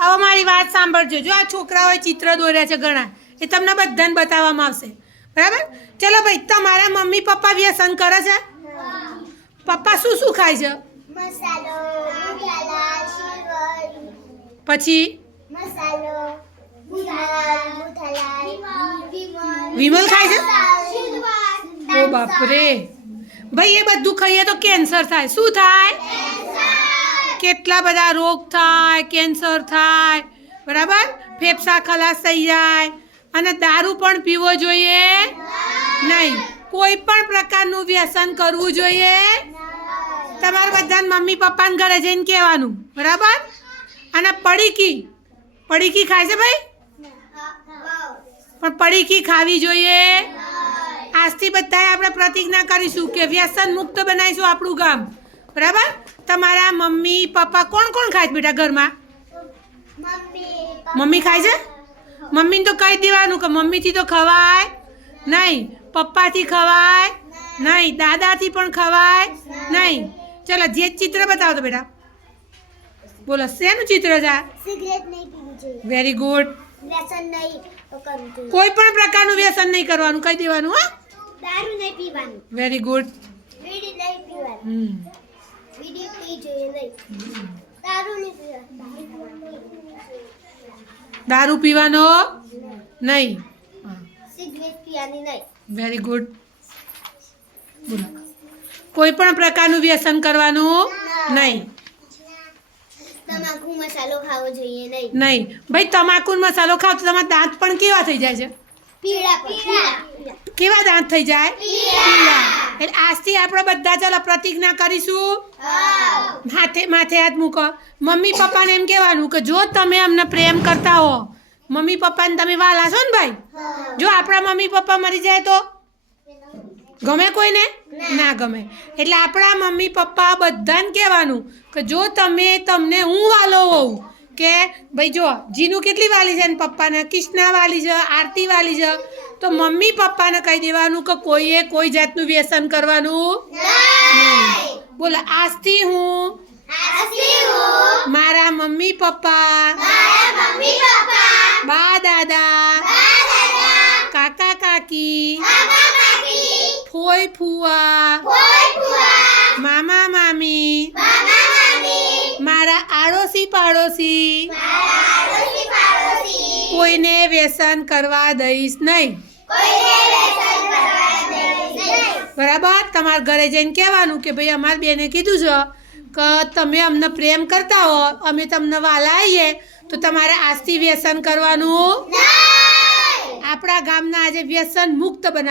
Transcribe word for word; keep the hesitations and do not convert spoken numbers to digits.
હવે મારી વાત સાંભળજો. જો આ છોકરાઓએ ચિત્ર દોર્યા છે ઘણા, એ તમને બધાને બતાવવામાં આવશે. બરાબર? ચલો ભાઈ, તમારા મમ્મી પપ્પા વ્યસન કરે છે? પપ્પા શું શું ખાય છે? મસાલો, મસાલા, શીવર, પછી મસાલો, વિમલ, વિમલ ખાય છે? ઓ બાપરે ભાઈ, એ બધું ખાઈએ તો કેન્સર થાય. શું થાય? કેટલા બધા રોગ થાય, કેન્સર થાય. બરાબર? ફેફસા ખલાસ થઈ જાય. અને દારૂ પણ પીવો જોઈએ નહીં. કોઈ પણ પ્રકારનું વ્યસન કરવું જોઈએ. તમારા બધાને મમ્મી પપ્પાને ઘરે જઈને કહેવાનું. બરાબર? અને પડીકી પડીકી ખાય છે ભાઈ? પણ પડીકી ખાવી જોઈએ. આજથી બધાએ આપણે પ્રતિજ્ઞા કરીશું કે વ્યસન મુક્ત બનાવીશું આપણું ગામ. બરાબર? તમારા મમ્મી પપ્પા કોણ કોણ ખાય છે બેટા ઘરમાં? મમ્મી ખાય છે? મમ્મીને તો કહી દેવાનું કે મમ્મીથી તો ખવાય નહીં, પપ્પાથી ખવાય નહીં, દાદાથી પણ ખવાય નહીં. ચલો, જે ચિત્ર બતાવો તો બેટા. બોલો, શેનું ચિત્ર છે? સિગરેટ નહીં પીવી જોઈએ, વેરી ગુડ. વ્યસન નહીં કરવું જોઈએ, કોઈ પણ પ્રકારનું વ્યસન નહીં કરવાનું, કહી દેવાનું. હા, દારૂ નહીં પીવાનું, વેરી ગુડ. બીડી નહીં પીવાનું, હમ બીડી પી જોઈએ નહીં, દારૂ નહીં પીવાનું, દારૂ પીવાનો નહીં. સિગરેટ પીવાની નહીં, વેરી ગુડ. બોલો, કોઈ પણ પ્રકારનું વ્યસન કરવાનું નહીં. તમાકુ મસાલો ખાવો જોઈએ નહીં, નહીં ભાઈ, તમાકુ મસાલો ખાવ તો તમારા દાંત પણ કેવા થઈ જાય છે? પીળા પીળા કેવા દાંત થઈ જાય? પીળા. એટલે આજથી આપણે બધા ચાલો પ્રતિજ્ઞા કરીશું. માથે માથે હાથ મૂકો. મમ્મી પપ્પાને એમ કહેવાનું કે જો તમે અમને પ્રેમ કરતા હો, મમ્મી પપ્પાને તમે વાલા છો ને ભાઈ, જો આપણા મમ્મી પપ્પા મરી જાય તો ગમે કોઈને? ના ગમે. એટલે આપણા મમ્મી પપ્પા બધાને કહેવાનું કે જો તમે તમને હું વાલો હોઉં, કે ભાઈ જો જીનું કેટલી વાલી છે ને પપ્પાને, કિષ્ણા વાલી છે, આરતી વાલી છે, તો મમ્મી પપ્પાને કહી દેવાનું કે કોઈએ કોઈ જાતનું વ્યસન કરવાનું નહીં. બોલો, આજથી હું મારા મમ્મી પપ્પા, બા દાદા, કાકા કાકી, ફોઈ ફુવા, મામા મામી, મારા આડોશી પાડોશી, કોઈને વ્યસન કરવા દઈશ નહીં. બરાબર? તમારા ઘરે જઈને કહેવાનું કે ભાઈ અમારી બેને કીધું છે કે તમે અમને પ્રેમ કરતા હો, અમે તમને વાલા આવીએ તો તમારે આજથી વ્યસન કરવાનું. આપણા ગામના આજે વ્યસન મુક્ત બના